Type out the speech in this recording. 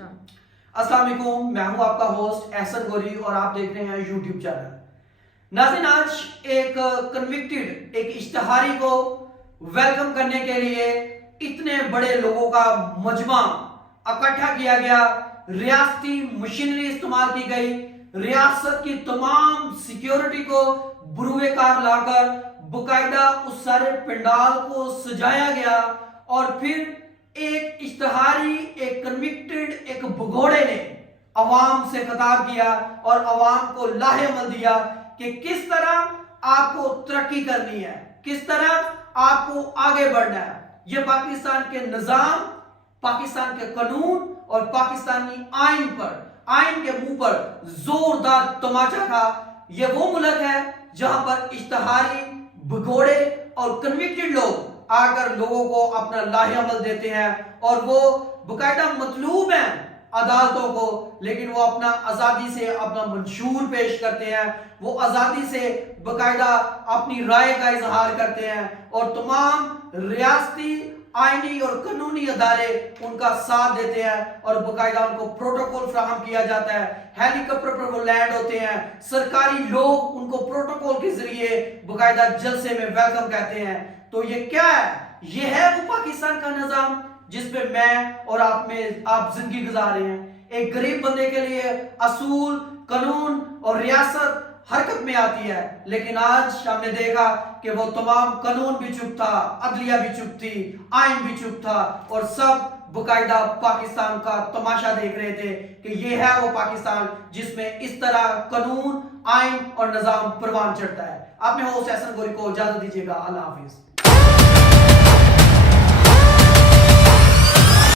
अस्सलाम वालेकुम, मैं हूं आपका होस्ट एहसन गोरी और आप देख रहे हैं यूट्यूब चैनल। नाज़रीन, आज एक कन्विक्टेड एक इश्तिहारी को वेलकम करने के लिए इतने बड़े लोगों का मजमा इकट्ठा किया गया। रियासती मशीनरी इस्तेमाल की गई, रियासत की तमाम सिक्योरिटी को बुरुए कार लाकर बकायदा उस सारे पंडाल को सजाया गया और फिर एक इश्तिहारी, एक कन्विक्टेड, एक भगोड़े ने अवाम से खिताब किया और अवाम को लाहेमल दिया कि किस तरह आपको तरक्की करनी है, किस तरह आपको आगे बढ़ना है। यह पाकिस्तान के निजाम, पाकिस्तान के कानून और पाकिस्तानी आइन के मुंह पर जोरदार तमाचा था। यह वो मुल्क है जहां पर इश्तिहारी, भगोड़े और कन्विक्टेड लोग आकर लोगों को अपना लाहेअमल देते हैं और वो बकायदा मतलूब हैं अदालतों को, लेकिन वो अपना आजादी से अपना मंशूर पेश करते हैं, वो आजादी से बकायदा अपनी राय का इजहार करते हैं और तमाम रियासती, आईनी और कानूनी अदारे उनका साथ देते हैं और बकायदा उनको प्रोटोकॉल फराहम किया जाता है। हेलीकॉप्टर पर वो लैंड होते हैं, सरकारी लोग उनको प्रोटोकॉल के जरिए बकायदा जलसे में वेलकम कहते हैं। तो ये क्या है? ये है वो पाकिस्तान का निजाम जिसपे मैं और आप जिंदगी गुजार रहे हैं। एक गरीब बंदे के लिए असूल, कानून और रियासत हरकत में आती है, लेकिन आज हमने देखा कि वो तमाम कानून भी चुप था, अदलिया भी चुप थी, आइन भी चुप था और सब बकायदा पाकिस्तान का तमाशा देख रहे थे कि ये है वो पाकिस्तान जिसमें इस तरह कानून, आइन और निजाम परवान चढ़ता है। आपने होस्ट एहसन गोरी को इजाजत दीजिएगा। अल्लाह हाफिज।